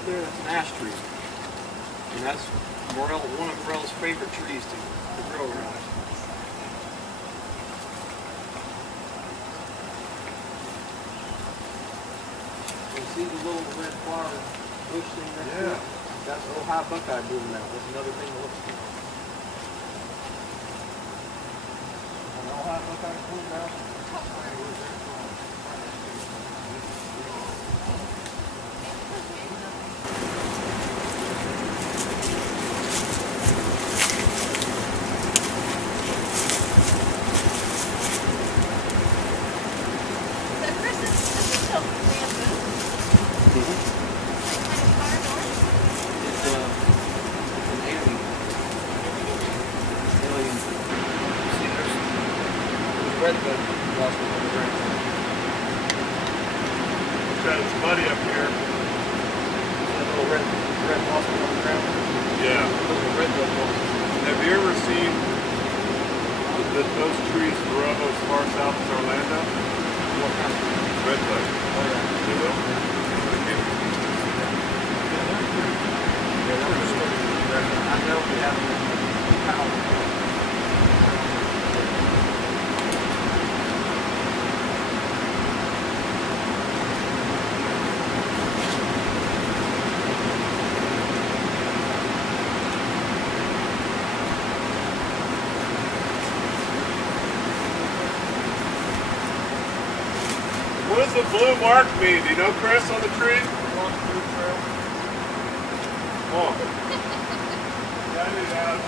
up there, that's an ash tree. And that's Morel, one of Morel's favorite trees to grow around. You see the little red flower bush thing next to it? That's a little high buckeye blooming out. That's another thing that looks good. And all high buckeye blooming out. Red bud blossom on the ground. It's muddy up here. That little red blossom on the ground? Yeah. Those are red bud blossoms. Have you ever seen that those trees grow as far south as Orlando? What kind of trees? Red bud. Oh yeah. They will? I know we have power. What does the blue mark mean? Do you know, Chris, on the tree? Oh. Yeah, I knew that.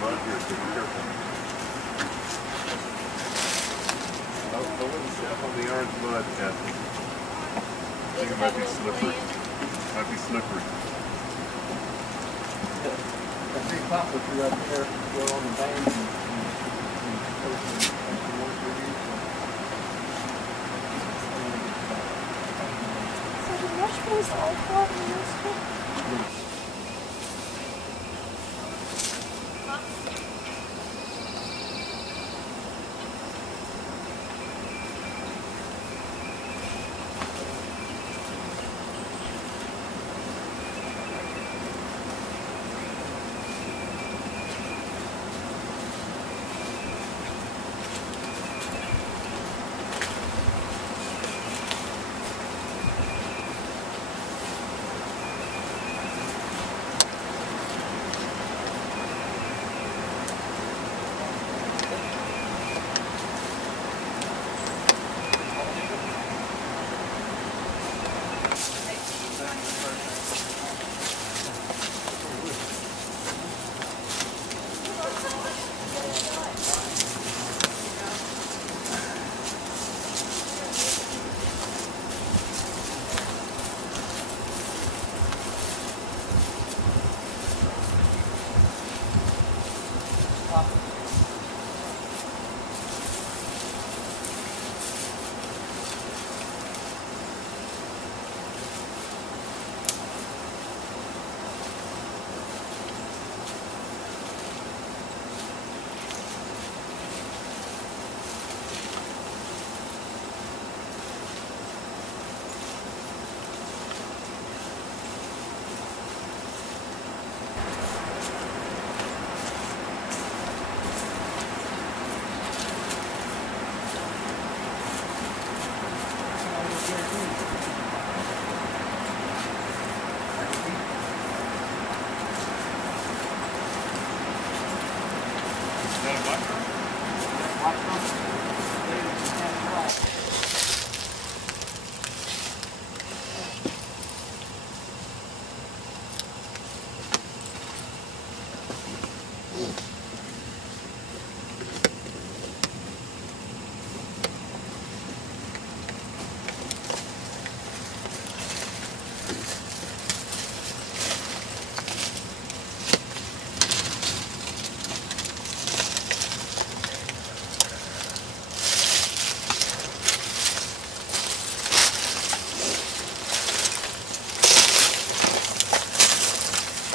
Mud here, so be careful. I wouldn't step on the orange mud, Kathy. I think it might be slippery. Might be slippery. That big poplar tree up there, go on the bank and So the mushrooms all caught in this one?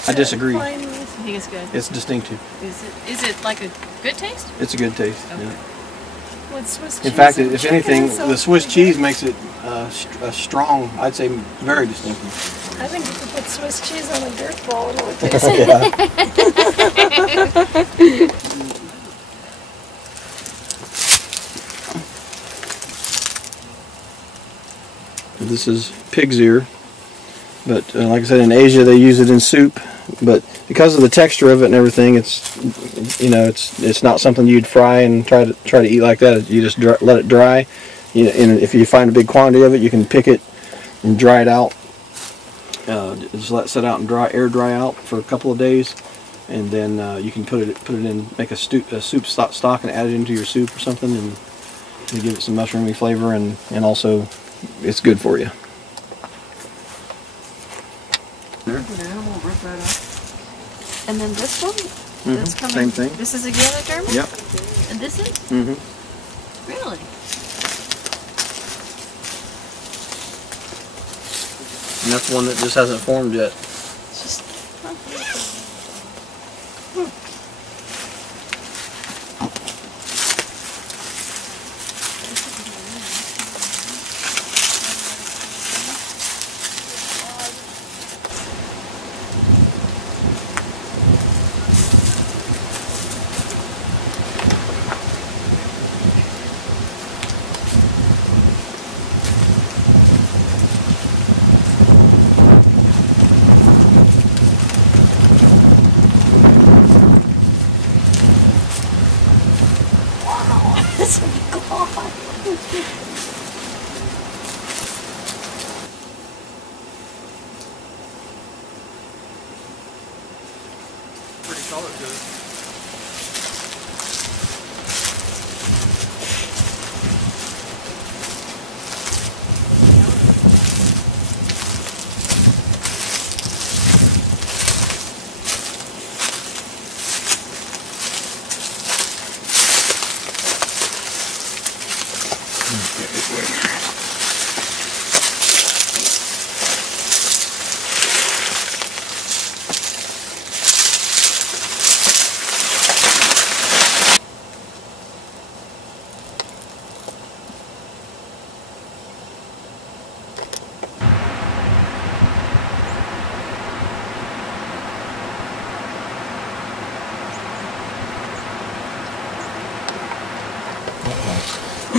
I disagree. I think it's good. It's distinctive. Is it like a good taste? It's a good taste. Okay. Yeah. With Swiss In cheese fact, and if anything, chicken, so the Swiss it's cheese good. makes it a strong, I'd say very distinctive. I think you could put Swiss cheese on a dirt ball and it would taste This is pig's ear, but like I said, in Asia they use it in soup. But because of the texture of it and everything, it's it's not something you'd fry and try to eat like that. You just let it dry. And if you find a big quantity of it, you can pick it and dry it out. Just let it sit out and air dry out for a couple of days, and then you can put it in, make a soup stock and add it into your soup or something, and give it some mushroomy flavor, and also it's good for you. And then this one? That's coming. Same thing. This is again a German? Yep. And this is? Mm-hmm. Really? And that's one that just hasn't formed yet. It's just... Pretty color to it.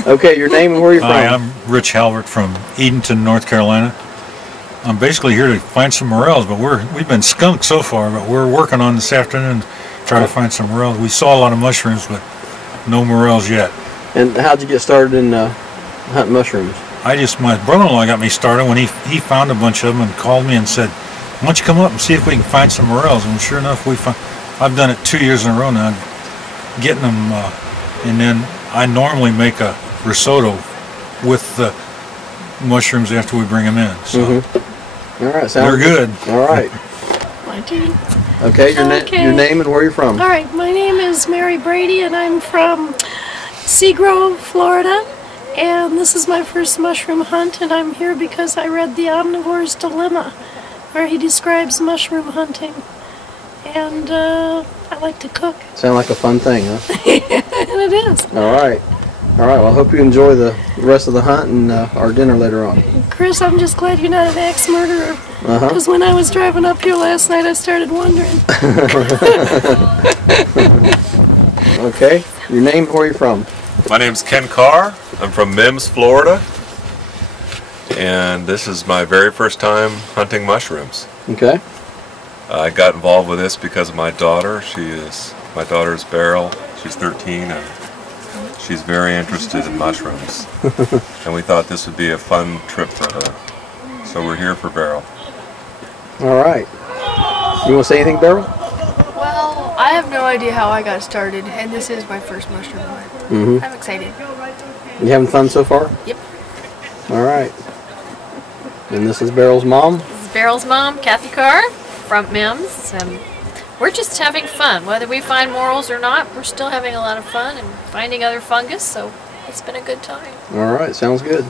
Okay, your name and where you're from? Hi, I'm Rich Halbert from Edenton, North Carolina. I'm basically here to find some morels, but we've been skunked so far, but we're working on this afternoon to try to find some morels. We saw a lot of mushrooms, but no morels yet. And how'd you get started in hunting mushrooms? My brother-in-law got me started when he found a bunch of them and called me and said, why don't you come up and see if we can find some morels? And sure enough, I've done it 2 years in a row now, getting them, and then I normally make a risotto with the mushrooms after we bring them in. So All right, they're good. All right. My turn. Okay, your name and where you're from? All right, my name is Mary Brady, and I'm from Seagrove, Florida. And this is my first mushroom hunt, and I'm here because I read The Omnivore's Dilemma, where he describes mushroom hunting. And I like to cook. Sound like a fun thing, huh? And it is. All right. All right, well, I hope you enjoy the rest of the hunt and our dinner later on. Chris, I'm just glad you're not an axe murderer. Because when I was driving up here last night, I started wondering. Okay, your name and where you're from? My name's Ken Carr. I'm from Mims, Florida. And this is my very first time hunting mushrooms. Okay. I got involved with this because of my daughter. My daughter's Beryl. She's 13 and she's very interested in mushrooms. And we thought this would be a fun trip for her. So we're here for Beryl. All right. You want to say anything, Beryl? Well, I have no idea how I got started, and this is my first mushroom hunt. Mm-hmm. I'm excited. You having fun so far? Yep. All right. And this is Beryl's mom? This is Beryl's mom, Kathy Carr, from MIMS. We're just having fun. Whether we find morels or not, we're still having a lot of fun and finding other fungus, so it's been a good time. All right, sounds good.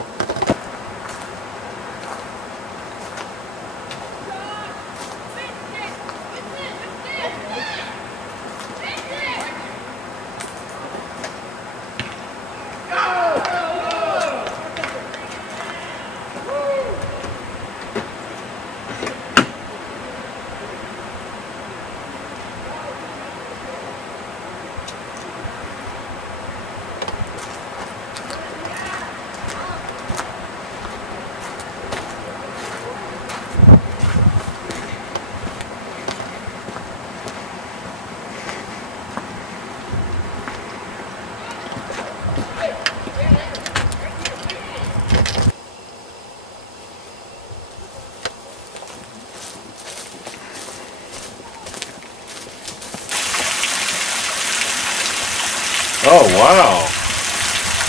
Oh, wow.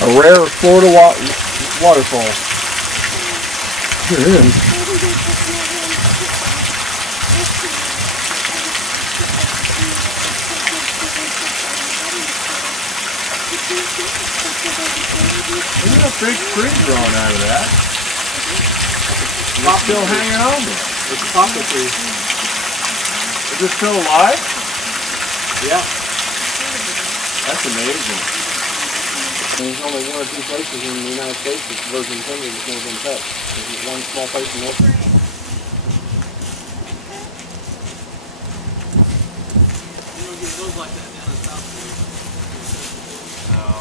A rare Florida waterfall. Here it is. There's a big tree growing out of that. It's still hanging on there. It's a poplar tree. Is it still alive? Yeah. That's amazing. There's only one or two places in the United States that's virgin timber that's never been touched. There's one small place in North. You don't get those like that down in South Korea. No.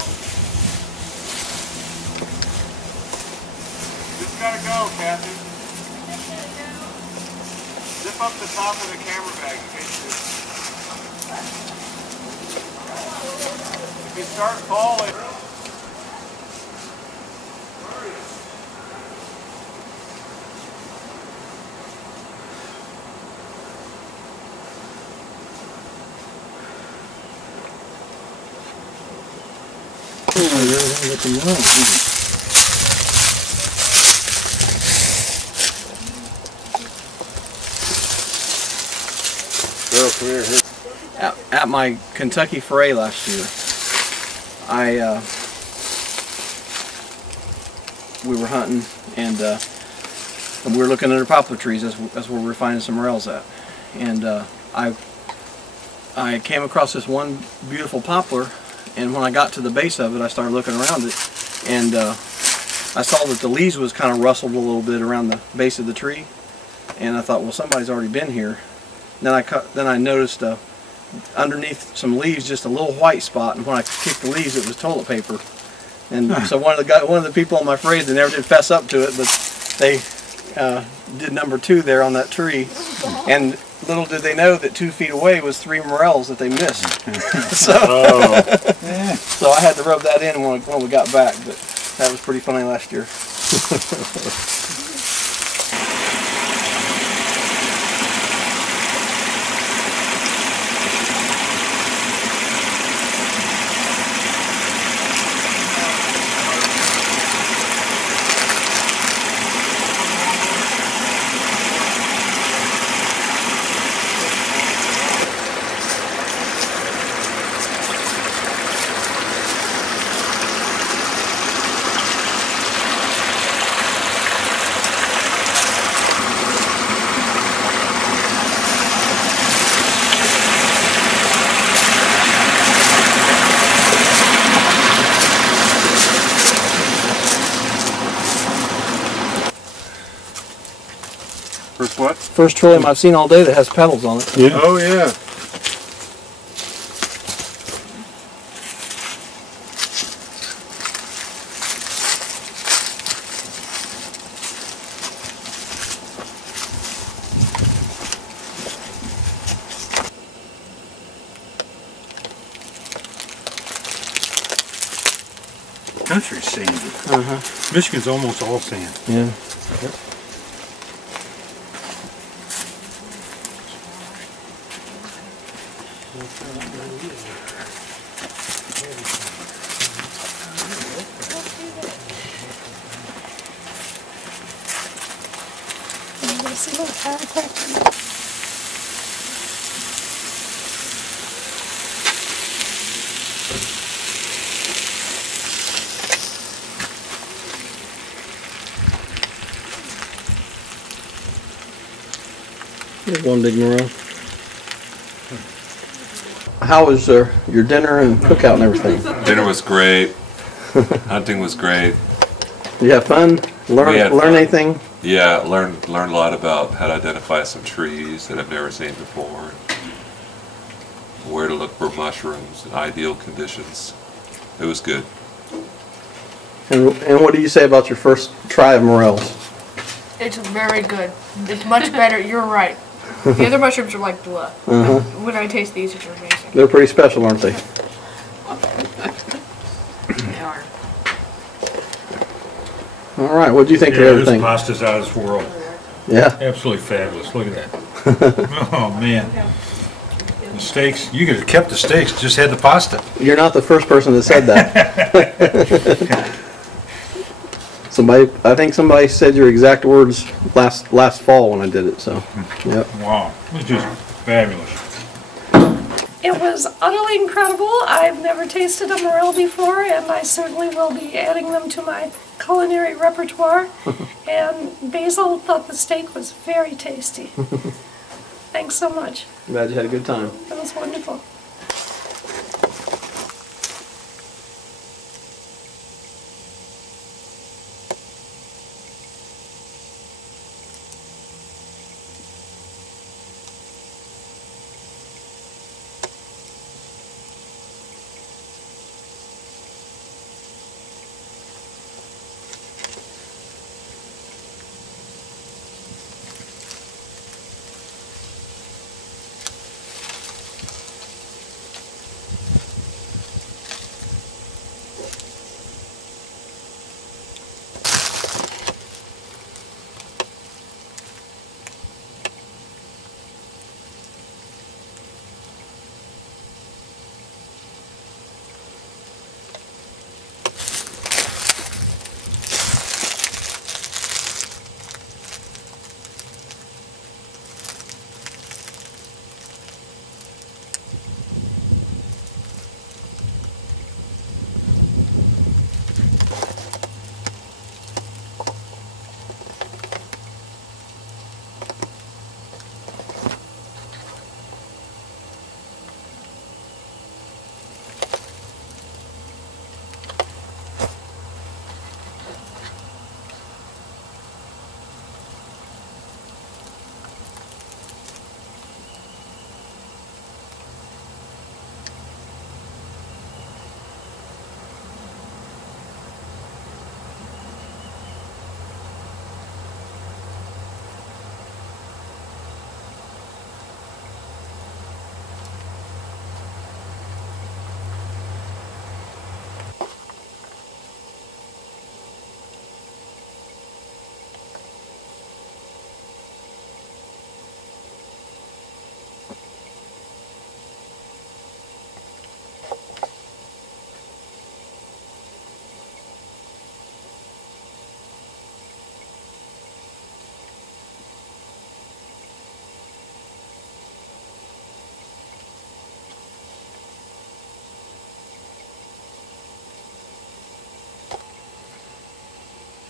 Just gotta go, Kathy. Zip up the top of the camera bag in case you... If you start falling... At my Kentucky Foray last year, we were hunting and we were looking under poplar trees. That's where we were finding some morels at. And I came across this one beautiful poplar, and when I got to the base of it, I started looking around it, and I saw that the leaves was kind of rustled a little bit around the base of the tree, and I thought, well, somebody's already been here. Then I noticed underneath some leaves just a little white spot, and when I kicked the leaves, it was toilet paper. And so one of the people on my forays, they never did fess up to it, but they did number 2 there on that tree, and little did they know that 2 feet away was 3 morels that they missed. So I had to rub that in when we got back, but that was pretty funny last year. First what? First trillium I've seen all day that has petals on it. Yeah. Oh yeah. Country's sandy. Michigan's almost all sand. Yeah. See what chiropractor. Here's one big morel. How was your dinner and cookout and everything? Dinner was great. Hunting was great. Did you have fun? Learn fun. anything? Yeah, learned a lot about how to identify some trees that I've never seen before. Where to look for mushrooms in ideal conditions. It was good. And what do you say about your first try of morels? It's very good. It's much better. You're right. The other mushrooms are like blah. When I taste these, it's amazing. They're pretty special, aren't they? They are. All right, what do you think of everything? This pasta's out of this world. Yeah. Absolutely fabulous. Look at that. Oh man. The steaks. You could have kept the steaks. Just had the pasta. You're not the first person that said that. I think somebody said your exact words last fall when I did it. So, yep. Wow. It was just fabulous. It was utterly incredible. I've never tasted a morel before, and I certainly will be adding them to my culinary repertoire. And Basil thought the steak was very tasty. Thanks so much. Glad you had a good time. That was wonderful.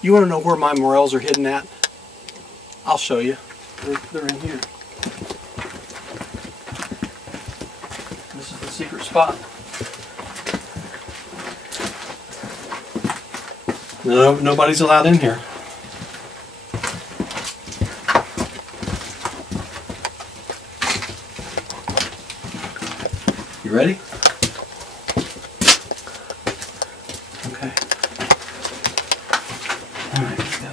You want to know where my morels are hidden at? I'll show you. They're in here. This is the secret spot. No, nobody's allowed in here. You ready? Okay. All right, let's go.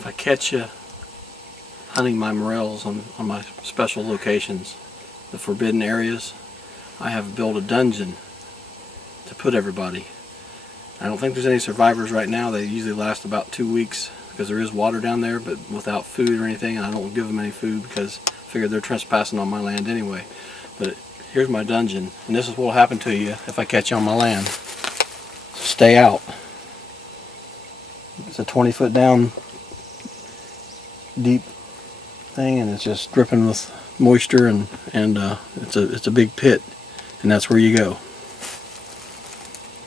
if I catch you hunting my morels on my special locations, the forbidden areas, I have built a dungeon to put everybody. I don't think there's any survivors right now. They usually last about 2 weeks because there is water down there, but without food or anything, and I don't give them any food because I figure they're trespassing on my land anyway. But here's my dungeon, and this is what will happen to you if I catch you on my land. So stay out. It's a 20-foot down deep thing, and it's just dripping with moisture, and it's a big pit, and that's where you go.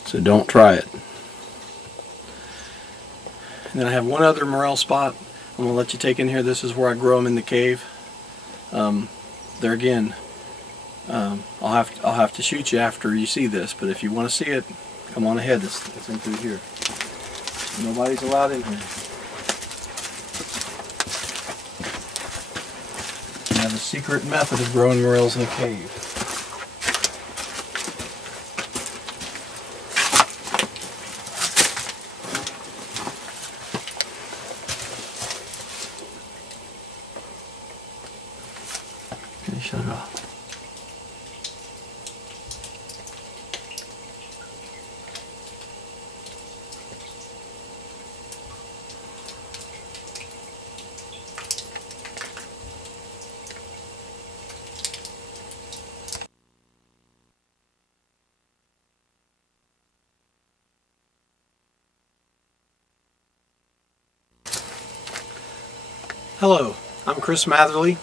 So don't try it. And then I have one other morel spot I'm going to let you take in here. This is where I grow them in the cave. There again, I'll have to shoot you after you see this, but if you want to see it, come on ahead. It's in through here. Nobody's allowed in here. I have a secret method of growing morels in a cave. Okay, shut it off. Hello, I'm Chris Matherly.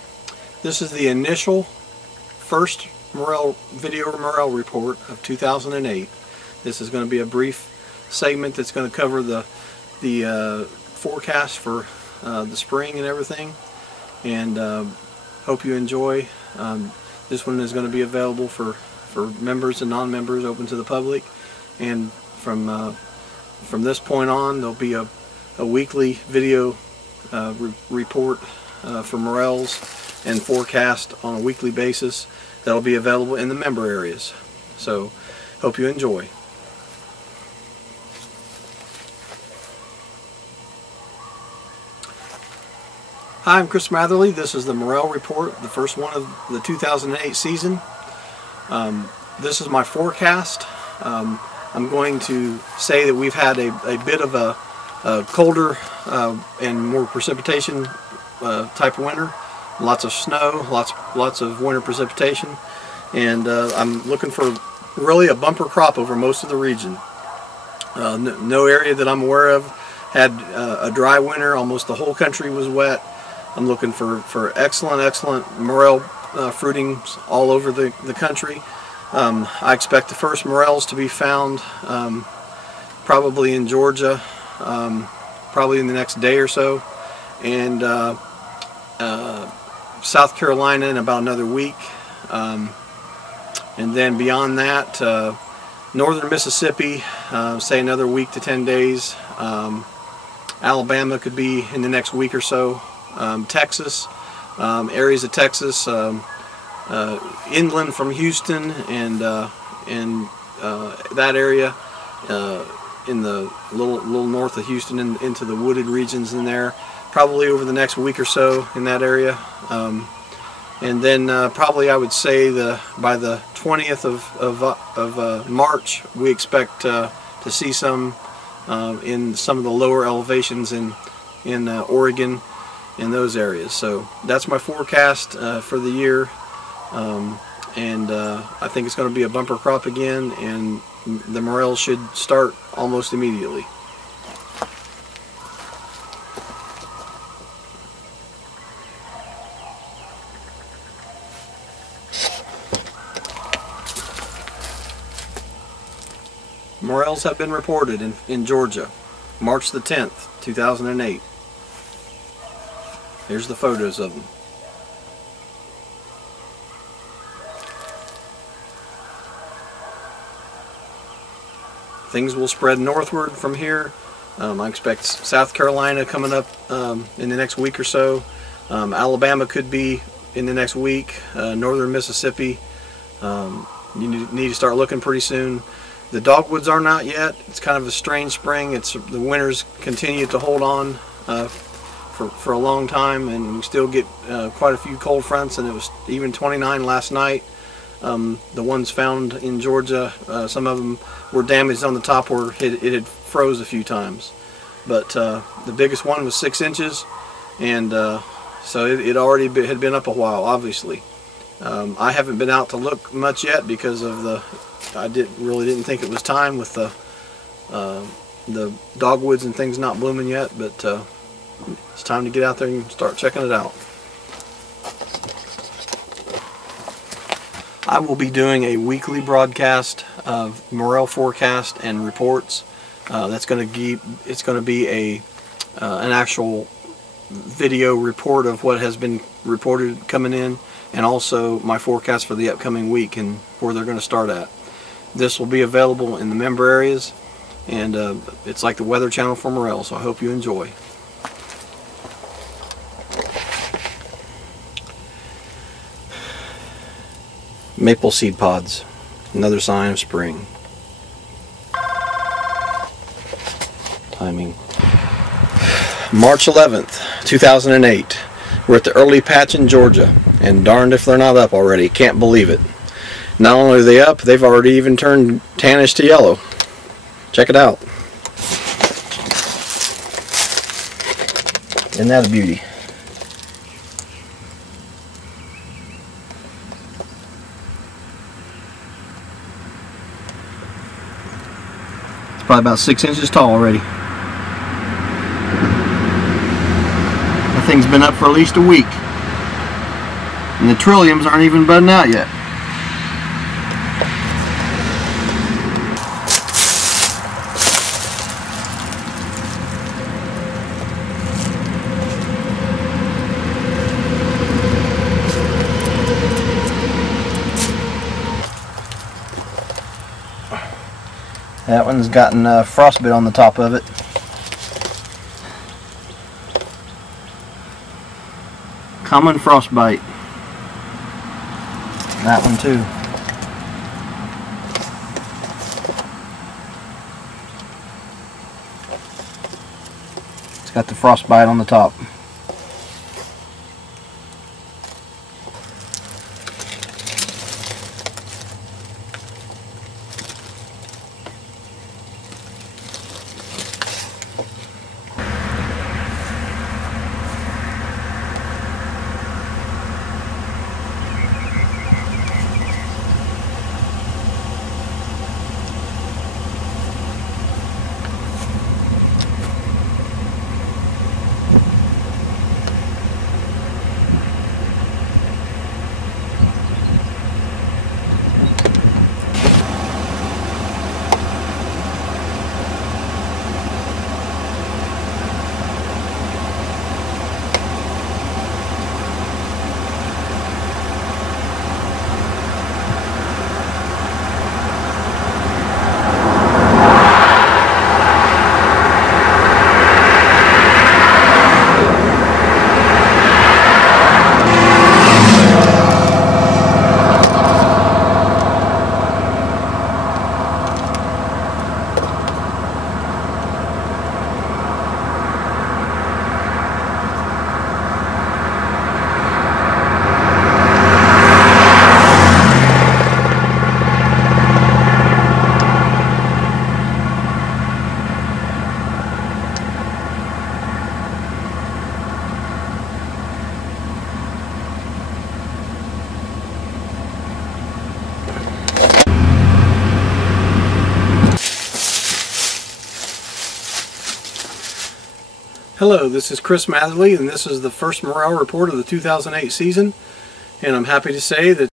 This is the initial first video Morel report of 2008. This is going to be a brief segment that's going to cover the forecast for the spring and everything, and hope you enjoy. This one is going to be available for members and non-members, open to the public, and from this point on there'll be a weekly video report for morels and forecast on a weekly basis that'll be available in the member areas. So hope you enjoy. Hi, I'm Chris Matherly. This is the Morel Report, the first one of the 2008 season. This is my forecast. I'm going to say that we've had a bit of a colder and more precipitation type of winter. Lots of snow, lots of winter precipitation, and I'm looking for really a bumper crop over most of the region. No area that I'm aware of had a dry winter. Almost the whole country was wet. I'm looking for excellent morel fruitings all over the country. I expect the first morels to be found probably in Georgia, probably in the next day or so, and South Carolina in about another week, and then beyond that, northern Mississippi, say another week to 10 days. Alabama could be in the next week or so. Texas, areas of Texas, inland from Houston and that area, in the little north of Houston into the wooded regions in there, probably over the next week or so in that area. And then probably I would say by the 20th of March we expect to see some in some of the lower elevations in Oregon, in those areas. So that's my forecast for the year, and I think it's going to be a bumper crop again, and the morels should start almost immediately. Morels have been reported in Georgia, March the 10th, 2008. Here's the photos of them. Things will spread northward from here. I expect South Carolina coming up in the next week or so. Alabama could be in the next week. Northern Mississippi, you need to start looking pretty soon. The dogwoods are not yet. It's kind of a strange spring. The winters continue to hold on for a long time, and we still get quite a few cold fronts, and it was even 29 last night. The ones found in Georgia, some of them were damaged on the top where it had froze a few times. But the biggest one was 6 inches, and so it already had been up a while, obviously. I haven't been out to look much yet because of I really didn't think it was time with the dogwoods and things not blooming yet, but it's time to get out there and start checking it out. I will be doing a weekly broadcast of morel forecast and reports. It's going to be an actual video report of what has been reported coming in, and also my forecast for the upcoming week and where they're going to start at. This will be available in the member areas, and it's like the Weather Channel for morel, so I hope you enjoy. Maple seed pods, another sign of spring. Timing. March 11th, 2008. We're at the early patch in Georgia, and darned if they're not up already. Can't believe it. Not only are they up, they've already even turned tannish to yellow. Check it out. Isn't that a beauty? It's probably about 6 inches tall already. That thing's been up for at least a week. And the trilliums aren't even budding out yet. That one's gotten frostbite on the top of it. Common frostbite. That one too. It's got the frostbite on the top. Hello, this is Chris Matherly, and this is the first Morel Report of the 2008 season. And I'm happy to say that